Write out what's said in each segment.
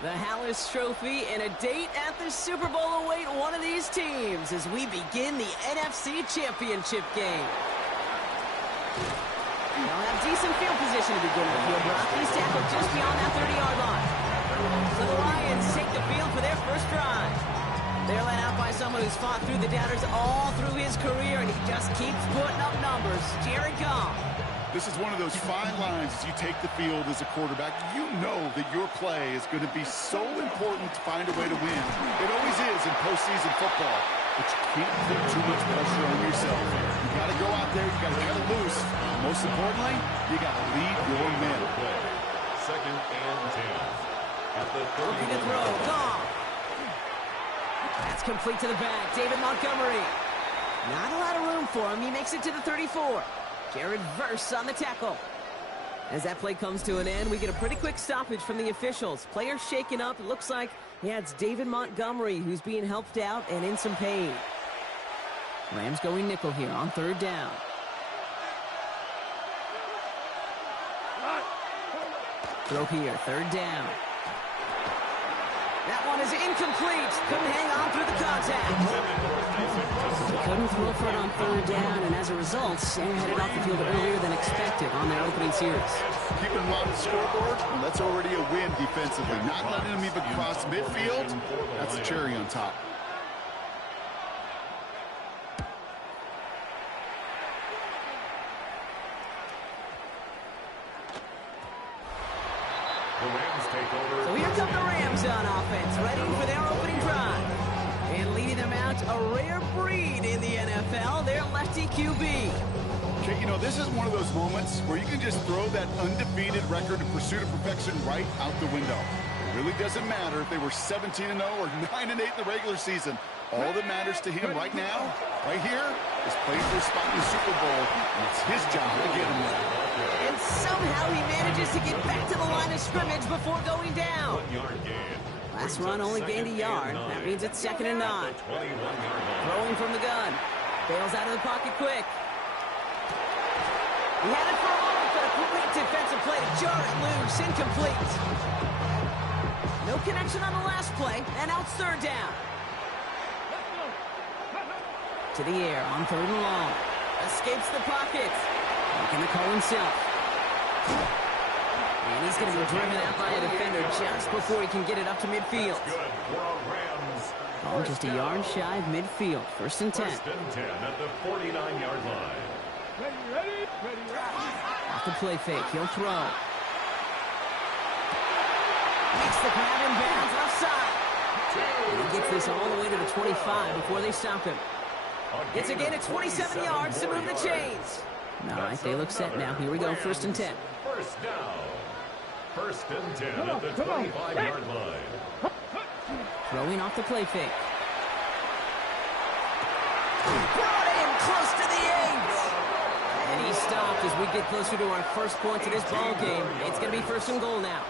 The Hallis Trophy and a date at the Super Bowl await one of these teams as we begin the NFC Championship game. They'll have decent field position to begin with here. Broncos tackled just beyond that 30-yard line. So the Lions take the field for their first drive. They're led out by someone who's fought through the doubters all through his career, and he just keeps putting up numbers. Jared Goff. This is one of those fine lines as you take the field as a quarterback. You know that your play is going to be so important to find a way to win. It always is in postseason football, but you can't put too much pressure on yourself. You got to go out there, you got to cut it loose. Most importantly, you got to lead your men. Second and 10. At the 30. Looking to throw. Goff. That's complete to the back. David Montgomery. Not a lot of room for him. He makes it to the 34. Jared Verse on the tackle. As that play comes to an end, we get a pretty quick stoppage from the officials. Players shaken up. It looks like it's David Montgomery who's being helped out and in some pain. Rams going nickel here on third down. Throw here, third down. That one is incomplete. Couldn't hang on through the contact. He couldn't throw for it on third down, and as a result, they're headed off the field earlier than expected on their opening series. Keep in mind the scoreboard, well, that's already a win defensively. Not letting them even cross midfield, that's a cherry on top. So here come the Rams on offense, ready for their opening drive. And leading them out, a rare breed in the NFL, their lefty QB. Okay, you know, this is one of those moments where you can just throw that undefeated record in pursuit of perfection right out the window. It really doesn't matter if they were 17-0 or 9-8 in the regular season. All that matters to him right now, right here, is playing for a spot in the Super Bowl, and it's his job to get him there. And somehow he manages to get back to the line of scrimmage before going down. Last run only gained a yard. That means it's 2nd and 9. Throwing from the gun. Bails out of the pocket quick. He had it for a moment, but a great defensive play to jar it loose. Incomplete. No connection on the last play, and out third down. To the air on third and long. Escapes the pocket. Making the call himself. And he's going to be driven out by a defender just before he can get it up to midfield. Oh, just a yard shy of midfield. 1st and 10. 1st and 10 at the 49-yard line. Ready. Off the play fake. He'll throw. Makes the grab in bounds offside. He gets this all the way to the 25 before they stop him. It's a gain of 27 yards to move the chains. All right, they look set now. Here we go, 1st and 10. First down. 1st and 10 at the 25-yard line. Throwing off the play fake. Brought in close to the 8. And he stopped as we get closer to our first point of this ball game. It's going to be 1st and goal now.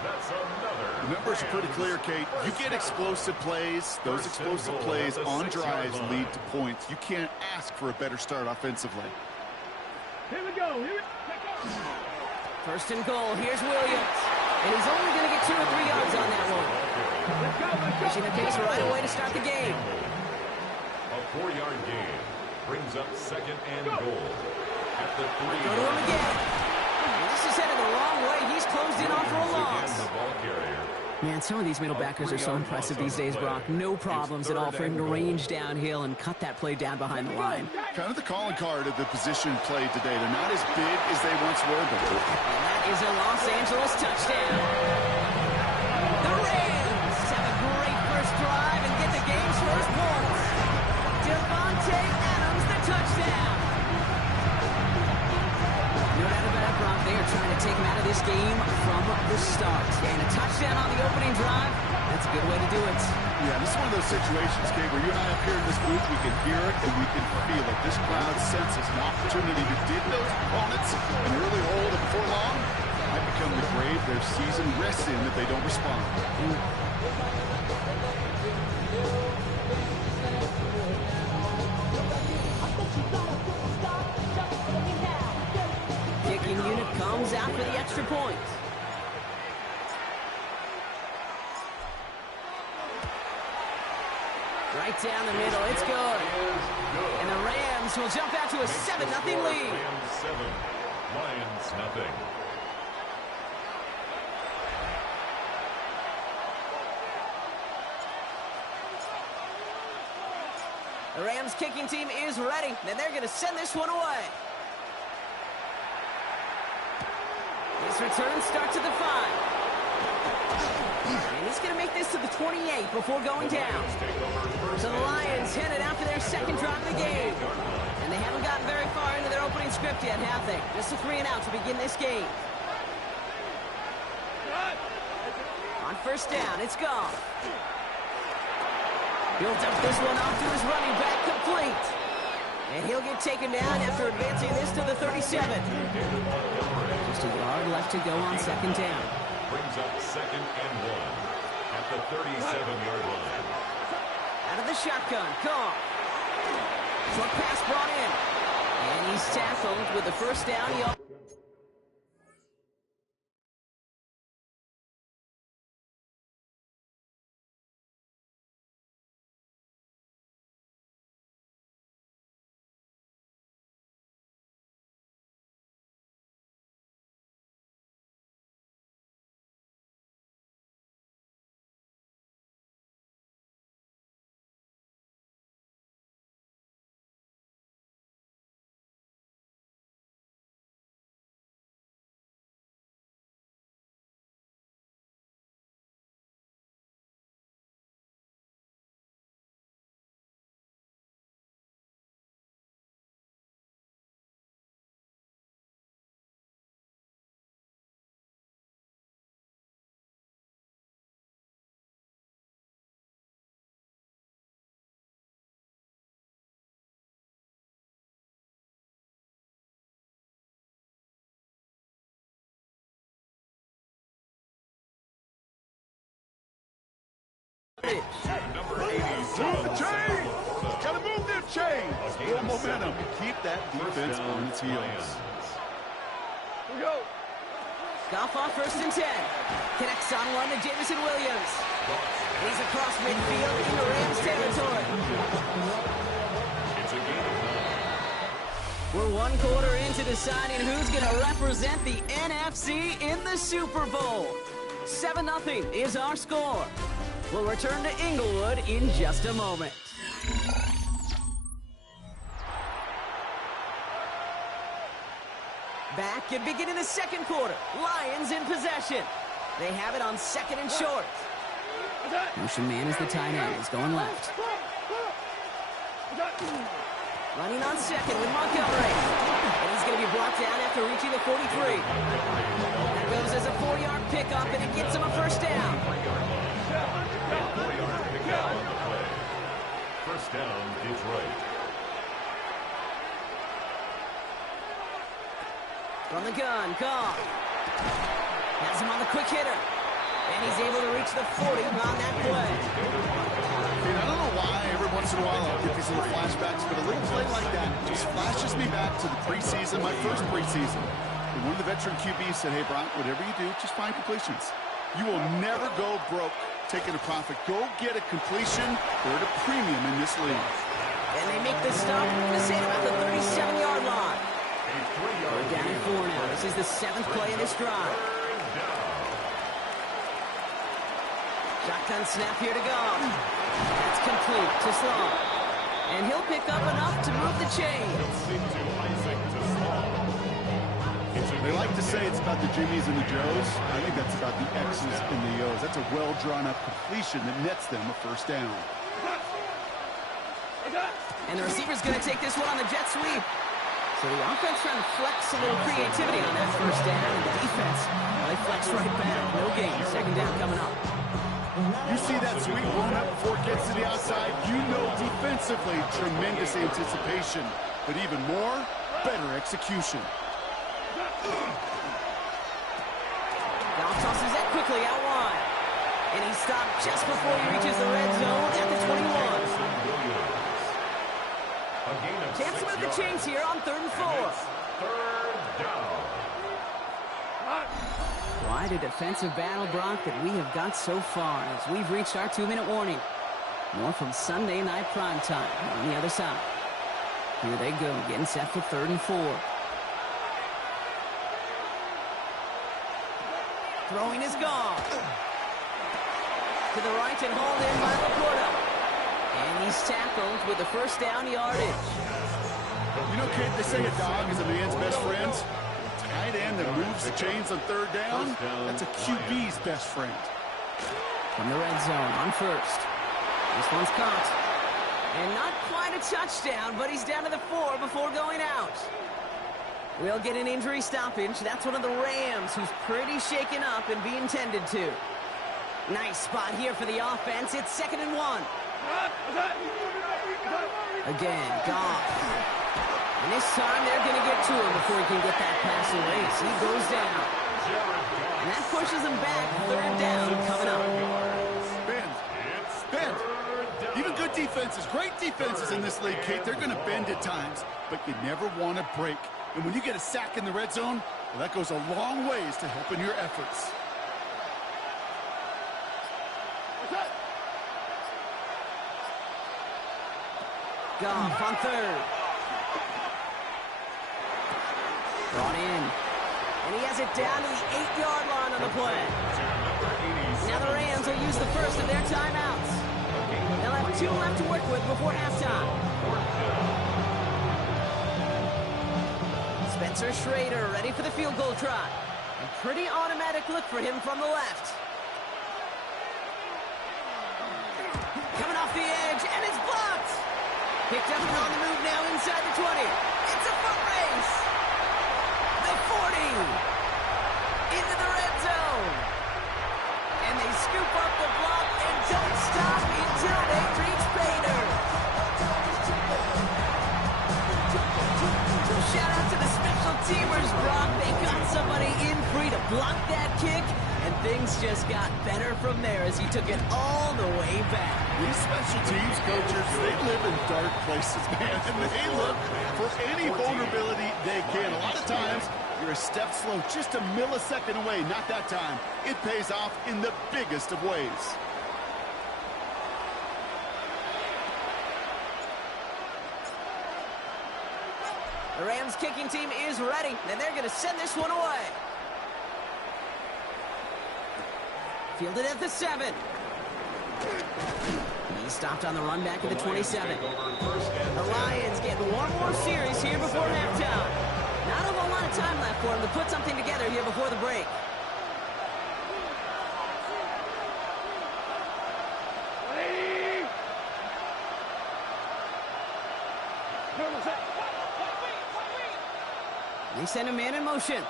The numbers are pretty clear, Kate. You get explosive plays. Those explosive plays on drives lead to points. You can't ask for a better start offensively. Here we go. 1st and goal. Here's Williams. And he's only going to get 2 or 3 yards on that one. Pushing the pace right away to start the game. A 4-yard gain brings up 2nd and goal. At the 3. Go to him again. This is headed the wrong way. He's closed in on for a loss. Man, some of these middle backers are so impressive these days, Brock. No problems at all for him to range downhill and cut that play down behind the line. Kind of the calling card of the position played today. They're not as big as they once were, but and that is a Los Angeles touchdown. The Rams have a great first drive and get the game's first points. Devontae Adams, the touchdown. No doubt about it, Brock. They are trying to take him out of this game from the start. And a touchdown on the opening drive, that's a good way to do it. Yeah, this is one of those situations, Kate, where you and I up here in this booth, we can hear it and we can feel it. This crowd senses an opportunity to dig those opponents an early hole that before long might become the grave their season rests in if they don't respond. Kicking unit comes out for the extra point. Right down the middle. It's good. And the Rams will jump out to a 7-0 lead. Rams 7, Lions nothing. The Rams kicking team is ready, and they're going to send this one away. His return starts at the 5. And he's going to make this to the 28 before going down. So the Lions headed out for their second drive of the game. And they haven't gotten very far into their opening script yet, have they? Just a 3-and-out to begin this game. On first down, it's gone. He'll dump this one off to his running back, complete. And he'll get taken down after advancing this to the 37. Just a yard left to go on second down. Brings up 2nd and 1 at the 37-yard line. Out of the shotgun, Goff. Short pass brought in. And he's tackled with the first down. Number 80. Move the chains! Gotta move them chains! Little momentum. Keep that defense on its heels. Here we go. Goff on first and 10. Connects on one to Jameson Williams. He's across midfield in the Rams territory. It's a game of 9. We're one quarter into deciding who's going to represent the NFC in the Super Bowl. 7-0 is our score. We'll return to Inglewood in just a moment. Back and beginning the second quarter. Lions in possession. They have it on second and short. Motion man is the tight end. He's going left. Running on second with Montgomery. And he's going to be brought down after reaching the 43. That goes as a 4-yard pickup, and it gets him a first down. 4-yard pickup on the play. First down, Detroit. From the gun, Goff. Has him on the quick hitter. And he's able to reach the 40 on that play. I don't know why every once in a while I'll get these little flashbacks, but a little play like that just flashes me back to the preseason, my first preseason. And one of the veteran QBs said, hey, Brock, whatever you do, just find completions. You will never go broke taking a profit. Go get a completion. They're at a premium in this league. And they make the stop to say about the 37-yard line. We're down at 4 now. This is the 7th play of this drive. Shotgun snap here to go. That's complete to Slaw. And he'll pick up enough to move the chains. They like to say it's about the Jimmies and the Joes. I think that's about the X's and the O's. That's a well-drawn-up completion that nets them a first down. And the receiver's going to take this one on the jet sweep. So the offense trying to flex a little creativity on that first down, and the defense, well, they flex right back. No gain. Second down coming up. You see that sweep blown up before it gets to the outside. You know defensively, tremendous anticipation. But even more, better execution. Goff tosses that quickly out wide. And he stopped just before he reaches the red zone at the 21. Chance to move the chains here on 3rd and 4. Third down. Quite a defensive battle, Brock, that we have got so far as we've reached our 2-minute warning. More from Sunday night primetime on the other side. Here they go, getting set for 3rd and 4. Throwing is gone. To the right and hauled in by Laporta. And he's tackled with the first down yardage. You know, kid, they say a dog is a man's best friend. Tight end that moves the chains on 3rd down, that's a QB's best friend. From the red zone on 1st. This one's caught. And not quite a touchdown, but he's down to the 4 before going out. We'll get an injury stoppage. That's one of the Rams who's pretty shaken up and being tended to. Nice spot here for the offense. It's 2nd and 1. Again, Goff. And this time they're going to get to him before he can get that pass away. So he goes down. And that pushes him back. 3rd down coming up. Bend. Even good defenses, great defenses in this league, Kate, they're going to bend at times, but you never want to break. And when you get a sack in the red zone, well, that goes a long ways to helping your efforts. Goff on 3rd. Brought in. And he has it down to the 8-yard line on the play. Now the Rams will use the first of their timeouts. They'll have 2 left to work with before halftime. Spencer Schrader ready for the field goal try. A pretty automatic look for him from the left. Coming off the edge, and it's blocked. Picked up and on the move now inside the 20. It's a foot race. The 40. Into the red zone. And they scoop up the block and don't stop until they reach Bader. Shout out to the special teamers, Brock. They got somebody in free to block that kick, and things just got better from there as he took it all the way back. These special teams coaches, they live in dark places, man, and they look for any vulnerability they can. A lot of times, you're a step slow, just a millisecond away. Not that time. It pays off in the biggest of ways. The Rams kicking team is ready, and they're going to send this one away. Fielded at the 7. He stopped on the run back at the 27. The Lions getting one more series here before halftime. Not a whole lot of time left for him to put something together here before the break. They send a man in motion.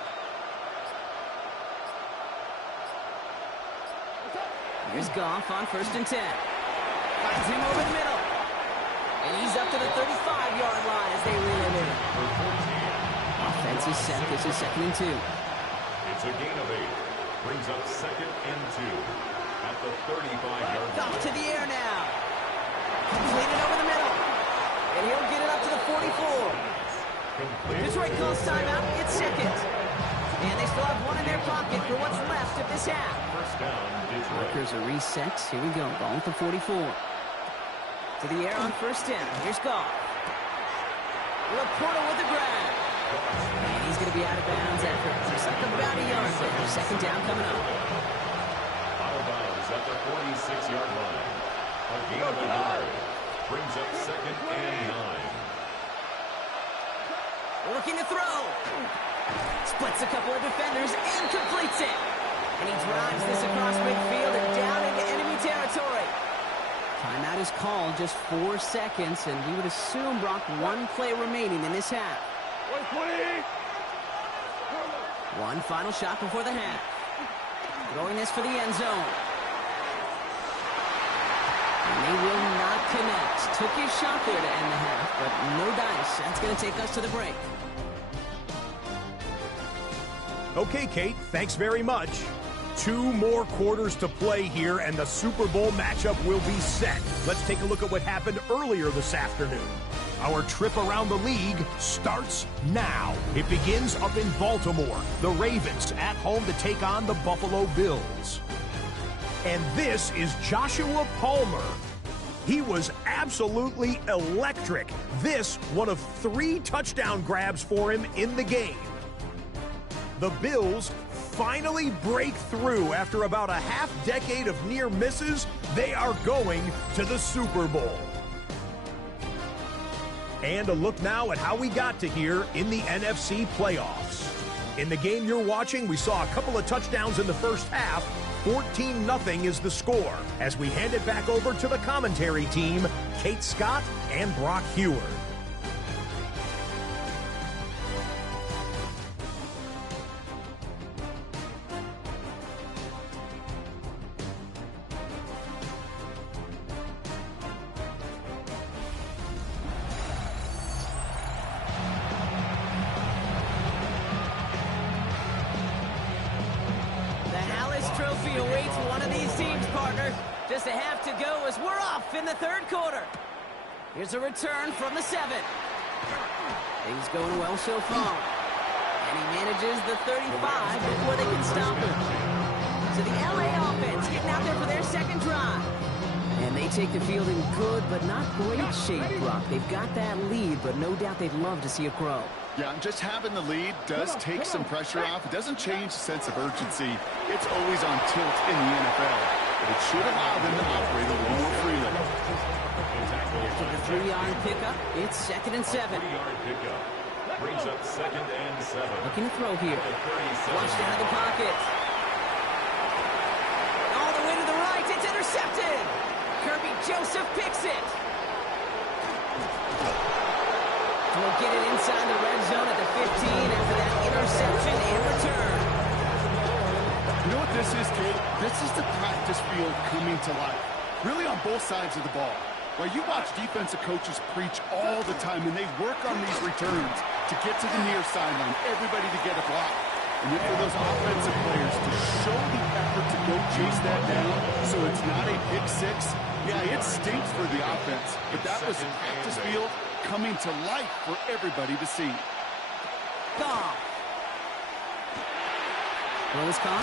Here's Goff on 1st and 10. Finds him over the middle. And he's up to the 35-yard line as they reel him in. Offense is set. This is 2nd and 2. It's a gain of 8. Brings up 2nd and 2 at the 35-yard line. Goff to the air now. Completed over the middle. And he'll get it up to the 44. Detroit calls timeout. It's 2nd. And they still have one in their pocket for what's left of this half. First down, Detroit. Markers are reset. Here we go. Ball with the 44. To the air on 1st down. Here's Goff. Laporta with the grab. And he's going to be out of bounds after just like about a yard there. 2nd down coming up. Out of bounds at the 46-yard line. A gain of a yard. Brings up 2nd and 9. Looking to throw. Splits a couple of defenders and completes it. And he drives this across midfield and down into enemy territory. Timeout is called, just 4 seconds, and we would assume, Brock, 1 play remaining in this half. 120. One final shot before the half. Throwing this for the end zone. And they will not connect. Took his shot there to end the half, but no dice. That's going to take us to the break. Okay, Kate, thanks very much. 2 more quarters to play here, and the Super Bowl matchup will be set. Let's take a look at what happened earlier this afternoon. Our trip around the league starts now. It begins up in Baltimore. The Ravens at home to take on the Buffalo Bills. And this is Joshua Palmer. He was absolutely electric. This, one of 3 touchdown grabs for him in the game. The Bills finally break through after about a half-decade of near misses. They are going to the Super Bowl. And a look now at how we got to here in the NFC playoffs. In the game you're watching, we saw a couple of touchdowns in the first half. 14-0 is the score as we hand it back over to the commentary team, Kate Scott and Brock Heward. Trophy awaits one of these teams, partner. Just a half to go as we're off in the third quarter. Here's a return from the 7. Things going well so far. And he manages the 35 before they can stop him. So the LA offense getting out there for their second drive. And they take the field in good but not great shape, Brock. They've got that lead, but no doubt they'd love to see it grow. Yeah, just having the lead does take some pressure off. It doesn't change the sense of urgency. It's always on tilt in the NFL. But it should allow them to operate a little more freely. After the 3-yard pickup, it's 2nd and 7. 3-yard pickup. Brings up 2nd and 7. Looking to throw here. Flushed out of the pocket. All the way to the right. It's intercepted. Kirby Joseph picks it. We'll get it inside the red zone at the 15 after that interception and return. You know what this is, Kate? This is the practice field coming to life. Really on both sides of the ball. While you watch defensive coaches preach all the time, and they work on these returns to get to the near sideline, everybody to get a block. And then for those offensive players to show the effort to go chase that down so it's not a pick 6, yeah, it stinks for the offense. But that was practice field coming to life for everybody to see. Goff. Throw is caught.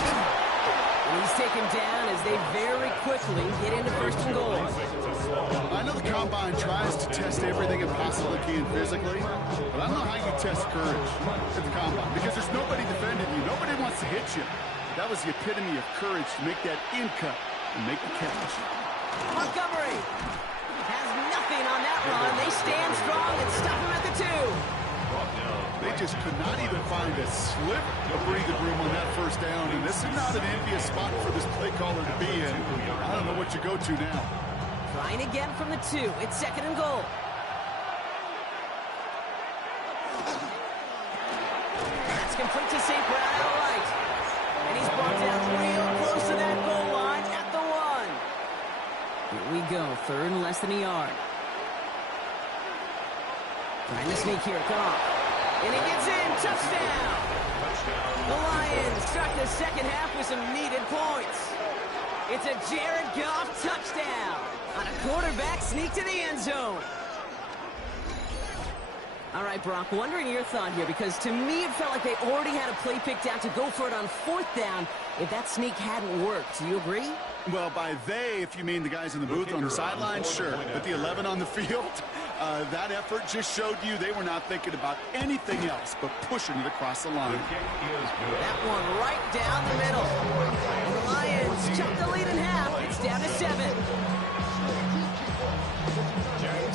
And he's taken down as they very quickly get into 1st and goal. I know the Combine tries to test everything it possibly can physically, but I don't know how you test courage at the Combine because there's nobody defending you. Nobody wants to hit you. That was the epitome of courage to make that in cut and make the catch. Montgomery has nothing on that run. They stand strong and stop him at the 2. They just could not even find a sliver of breathing room on that 1st down, and this is not an envious spot for this play caller to be in. I don't know what you go to now. Trying again from the 2. It's 2nd and goal. That's complete to St. Brown out right. And he's brought down real close to that goal line at the 1. Here we go. 3rd and less than a yard. Trying to sneak here. Goff. And he gets in. Touchdown. The Lions start the second half with some needed points. It's a Jared Goff touchdown on a quarterback sneak to the end zone. All right, Brock, wondering your thought here, because to me it felt like they already had a play picked out to go for it on 4th down if that sneak hadn't worked. Do you agree? Well, by they, if you mean the guys in the booth on the sideline, sure. But the 11 on the field, that effort just showed you they were not thinking about anything else but pushing it across the line. That one right down the middle. The Lions chop the lead in half. It's down to 7.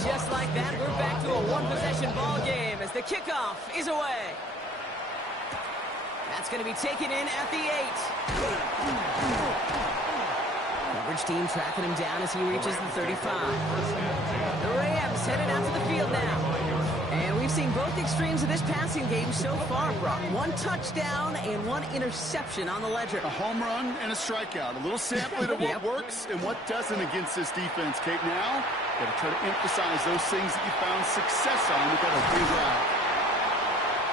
Just like that, we're back to a one-possession ball game as the kickoff is away. That's going to be taken in at the 8. Coverage team tracking him down as he reaches the 35. The Rams headed out to the field now. And we've seen both extremes of this passing game so far, Brock. 1 touchdown and 1 interception on the ledger. A home run and a strikeout. A little sampling of what works and what doesn't against this defense, Kate. Now, got to try to emphasize those things that you found success on. We've got to figure out.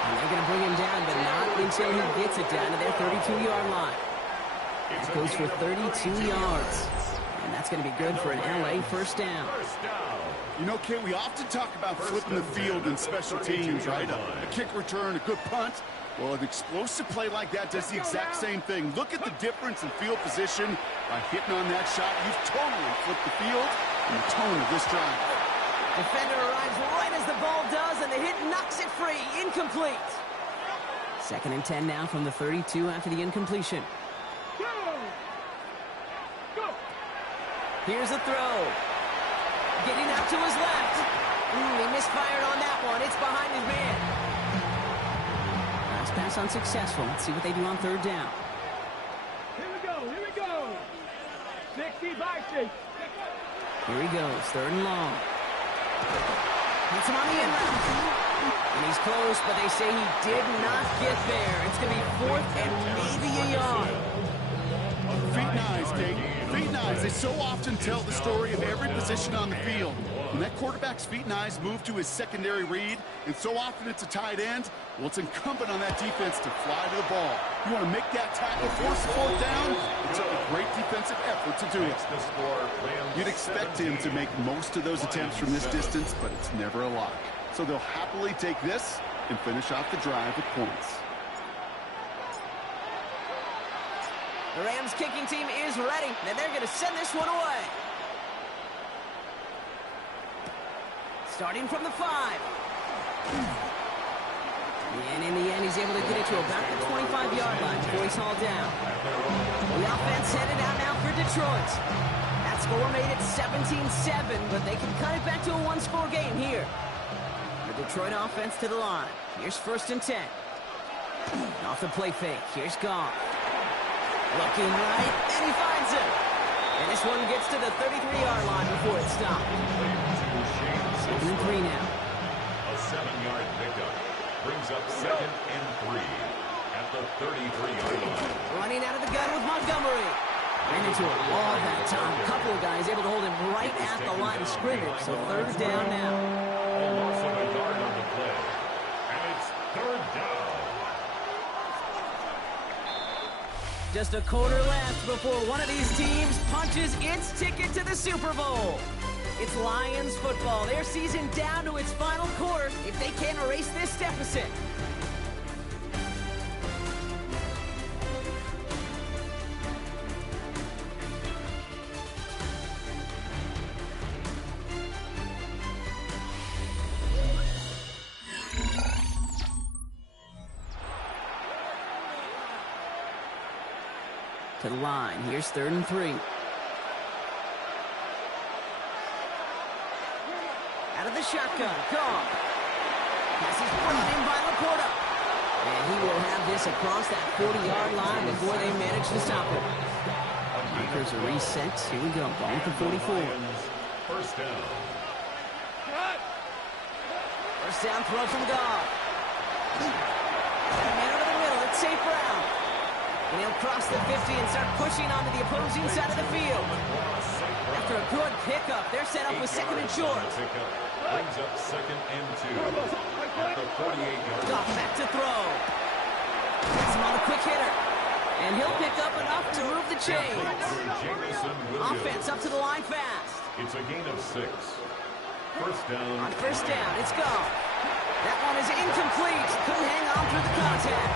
And they're going to bring him down, but not until he gets it down to their 32-yard line. That goes for 32 yards. And that's going to be good for an LA 1st down. You know, Kate, we often talk about flipping the field in special teams, right? A kick return, a good punt. Well, an explosive play like that does the exact same thing. Look at the difference in field position by hitting on that shot. You've totally flipped the field. and the tone of this drive. Defender arrives right as the ball does, and the hit knocks it free. Incomplete. 2nd and 10 now from the 32 after the incompletion. Go. Here's a throw. Getting out to his left. He misfired on that one. It's behind his man. Last pass unsuccessful. Let's see what they do on 3rd down. Here we go. Here we go. 60 by 6. Here he goes. 3rd and long. Hits him on the end route. And he's close, but they say he did not get there. It's going to be 4th and maybe a yard. Feet and eyes, Kate. Feet and eyes. They so often tell the story of every position on the field. When that quarterback's feet and eyes move to his secondary read, and so often it's a tight end, well, it's incumbent on that defense to fly to the ball. You want to make that tackle, force the 4th down, it took a great defensive effort to do it. You'd expect him to make most of those attempts from this distance, but it's never a lock. So they'll happily take this and finish off the drive with points. The Rams kicking team is ready, and they're going to send this one away. Starting from the 5. And in the end, he's able to get it to about the 25-yard line before he's hauled down. The offense headed out now for Detroit. That score made it 17-7, but they can cut it back to a 1-score game here. The Detroit offense to the line. Here's 1st and 10. Off the play fake. Here's Goff. Looking right, and he finds him. And this one gets to the 33-yard line before it stopped. 2nd and 3 now. A 7-yard pickup brings up 2nd and 3 at the 33-yard line. Running out of the gun with Montgomery. Ran into a wall that time. A couple of guys able to hold him right at the line of scrimmage. So 3rd down now. A loss of a yard on the play. And it's 3rd down. Just a quarter left before one of these teams punches its ticket to the Super Bowl. It's Lions football. Their season down to its final quarter if they can't erase this deficit. To the line. Here's 3rd and 3. Out of the shotgun. Goff. Pass is brought in by Laporta. And he will have this across that 40-yard line before they manage to stop him. Markers are reset. Here we go. Ball at the 44. 1st down. First down throw from Goff. Man over the middle. It's St. Brown. And he'll cross the 50 and start pushing onto the opposing side of the field. After a good pickup, they're set up with 2nd and short. Brings up 2nd and 2 at the 48-yard line. Goff back to throw. Gets him on a quick hitter. And he'll pick up enough to move the chains. Offense up to the line fast. It's a gain of 6. 1st down. On 1st down, it's Goff. That one is incomplete. Couldn't hang on through the contact.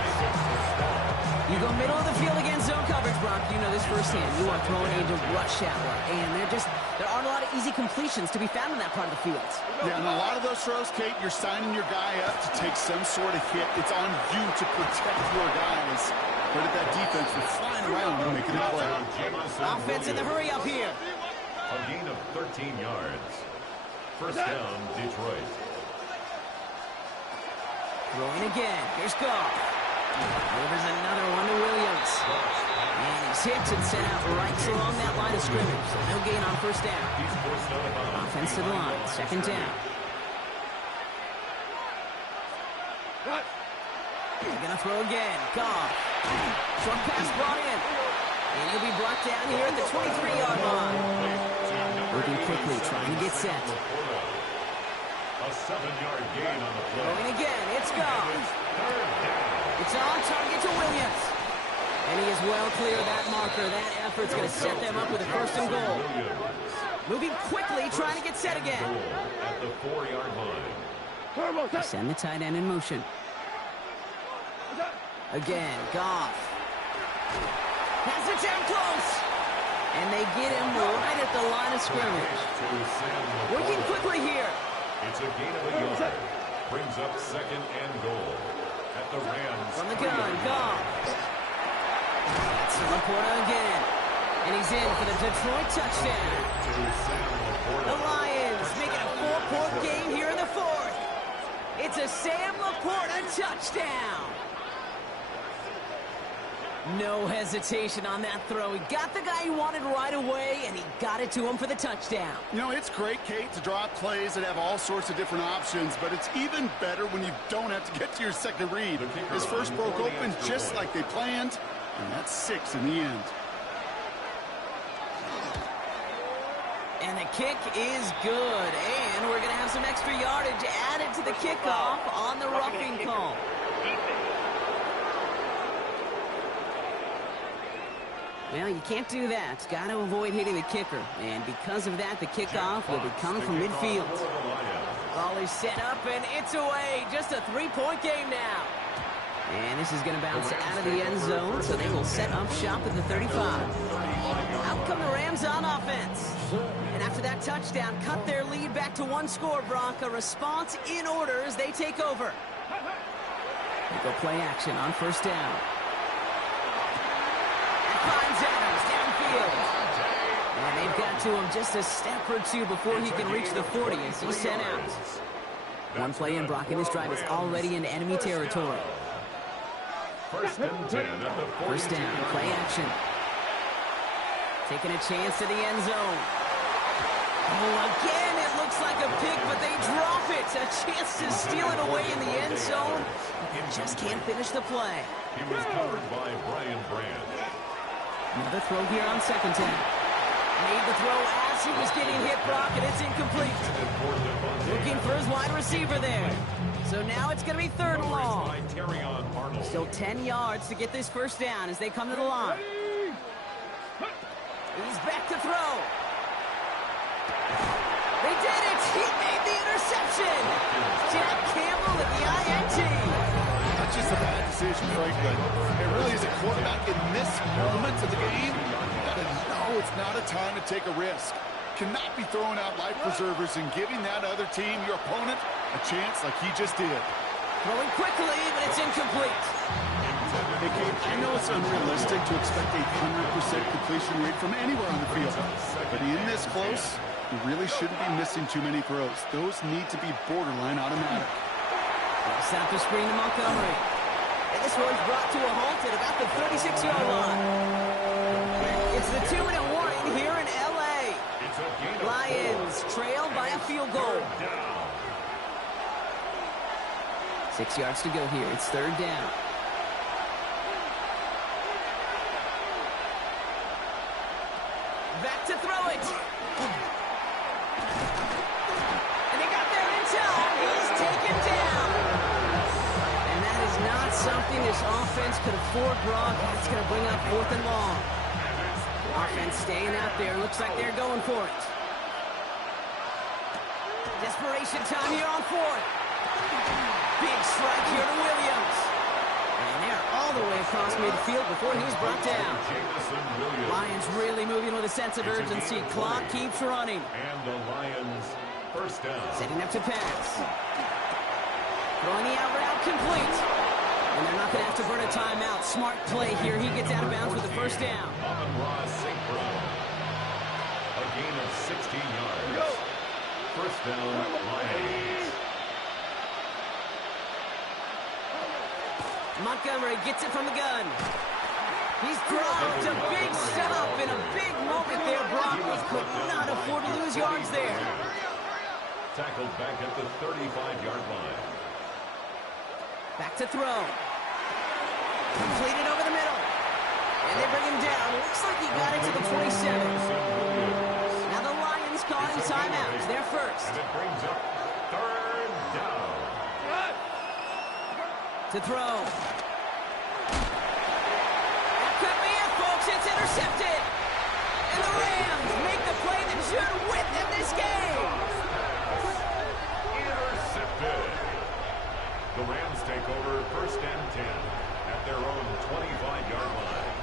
You go middle of the field against zone coverage, Brock. You know this firsthand. You are throwing into rush hour. And there aren't a lot of easy completions to be found in that part of the field. Yeah, and a lot of those throws, Kate, you're signing your guy up to take some sort of hit. It's on you to protect your guys. Credit that defense for flying around and making a play. Offense in the hurry up here. A gain of 13 yards. 1st down, Detroit. Throwing again. Here's Goff. Delivers another one to Williams. And he's hit and sent out right along that line of scrimmage. So no gain on 1st down. Offense to the line. 2nd down. They're going to throw again. Goff. Short pass brought in. And he'll be brought down here at the 23-yard line. Moving quickly, trying to get set. A 7-yard gain on the play. Throwing again. It's Goff. It's on target to Williams. And he is well clear of that marker. That effort's going to set them up with a 1st and goal. Moving quickly, trying to get set again. At the 4-yard line. They send the tight end in motion. Again, Goff. Has it down close. And they get him right at the line of scrimmage. Working quickly here. It's a gain of a yard. Brings up second and goal. At the Rams. From the gun, gone. That's Laporta again. And he's in for the Detroit touchdown. The Lions make it a 4-point game here in the fourth. It's a Sam Laporta touchdown. No hesitation on that throw. He got the guy he wanted right away, and he got it to him for the touchdown. You know, it's great, Kate, to draw up plays that have all sorts of different options, but it's even better when you don't have to get to your second read. His first broke open just like they planned, and that's 6 in the end. And the kick is good, and we're going to have some extra yardage added to the kickoff on the roughing call. Well, you can't do that. Got to avoid hitting the kicker. And because of that, the kickoff will be coming from midfield. Ball is set up, and it's away. Just a 3-point game now. And this is going to bounce out of the end zone, so they will set up shop at the 35. Out come the Rams on offense. And after that touchdown, cut their lead back to 1 score, Brock. A response in order as they take over. They go play action on first down. Finds Adams downfield. And they've got to him just a step or two before he can reach the 40 as he's sent out. One play in, Brock, in this drive is already in enemy territory. First and 10 at the 42. First down, play action. Taking a chance to the end zone. Oh, again, it looks like a pick, but they drop it. A chance to steal it away in the end zone. But they just can't finish the play. He was covered by Brian Branch. Another throw here on second down. Made the throw as he was getting hit, Brock, and it's incomplete. Looking for his wide receiver there. So now it's going to be third and long. Still 10 yards to get this first down as they come to the line. He's back to throw. They did it! He made the interception! Jack Campbell at the INT. Not just a bad decision, Franklin. It really is a quarterback in this moment of the game. You gotta know it's not a time to take a risk. Cannot be throwing out life preservers and giving that other team, your opponent, a chance like he just did. Throwing quickly, but it's incomplete. Hey, Kate, I know it's unrealistic to expect a 100% completion rate from anywhere on the field. But in this close, you really shouldn't be missing too many throws. Those need to be borderline automatic. Snap the screen to Montgomery. And this one's brought to a halt at about the 36-yard line. It's the 2-minute warning here in L.A. Lions trail by a field goal. 6 yards to go here. It's third down. Back to throw it. And they got there in time. He's taken down. And that is not something this offense could afford, Brock. That's going to bring up fourth and long. Offense staying out there. Looks like they're going for it. Desperation time here on fourth. Big strike here to Williams. And they're all the way across midfield before he's brought down. Lions really moving with a sense of urgency. Clock keeps running. And the Lions first down. Setting up to pass. Throwing the out route complete. And they're not going to have to burn a timeout. Smart play here. He gets out of bounds with the first down. Amon-Ra St. Brown. A gain of 16 yards. First down, Lions. Montgomery gets it from the gun. He's dropped. A big stop and a big moment there. Brock could not afford to lose yards there. Tackled back at the 35-yard line. Back to throw. Completed over the middle. And they bring him down. Looks like he got it to the 27. Now the Lions calling timeouts. They're first. And it brings up third down. To throw. That could be it, folks. It's intercepted. And the Rams make the play that should win them this game. Intercepted. The Rams take over first and 10 at their own 25-yard line.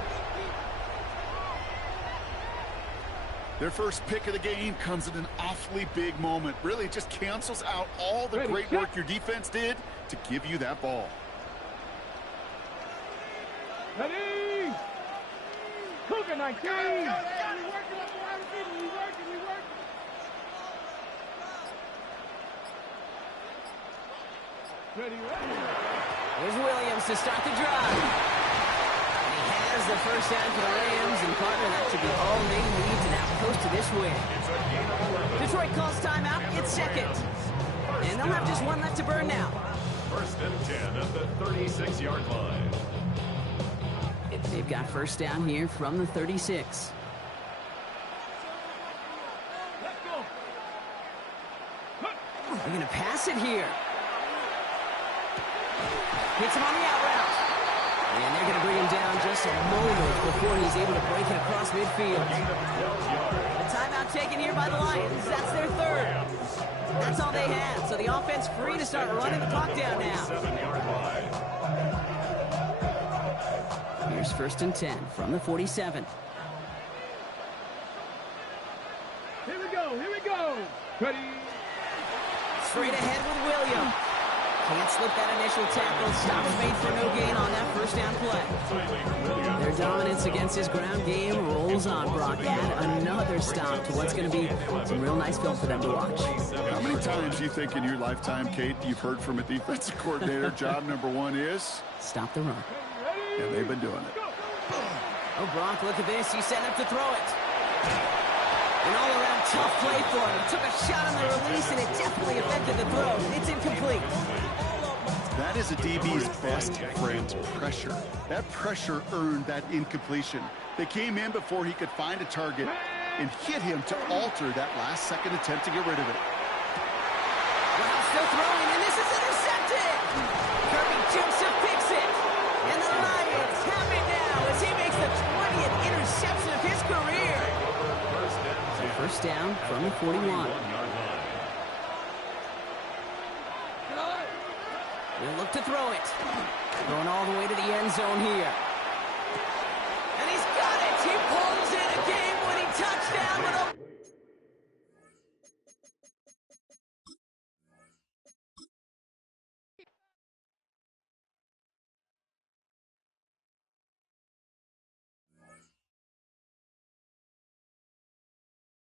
first pick of the game comes at an awfully big moment. Really just cancels out all the great work your defense did to give you that ball. Ready? Cougar 19. Ready. Here's Williams to start the drive. And he has the first down for the Rams, and partner, that should be all they need to now coast to this win. Detroit calls timeout. It's second. And they'll have just one left to burn now. First and 10 at the 36-yard line. They've got first down here from the 36. Let's go. They're going to pass it here. Hits him on the out route. And they're going to bring him down just a moment before he's able to break it across midfield. The timeout taken here by the Lions. That's their third. That's all they had. So the offense free to start running the clock down now. 7-yard line. Here's first and 10 from the 47. Here we go. Here we go. Ready. Straight ahead with William. Can't slip that initial tackle. Stops made for no gain on that first down play. Their dominance against his ground game rolls on, Brock. Add another stop to what's going to be some real nice film for them to watch. How many times do you think in your lifetime, Kate, you've heard from a defensive coordinator, job number one is? Stop the run. Yeah, they've been doing it. Oh, Brock, look at this. He's setting up to throw it. An all-around tough play for him. He took a shot on the release, and it definitely affected the throw. It's incomplete. That is a DB's best friend, pressure. That pressure earned that incompletion. They came in before he could find a target and hit him to alter that last-second attempt to get rid of it. Wow, still throwing, and this is intercepted! Kirby Joseph picks it, and the Lions have it now as he makes the 20th interception of his career. So first down from the 41. He'll look to throw it. Going all the way to the end zone here.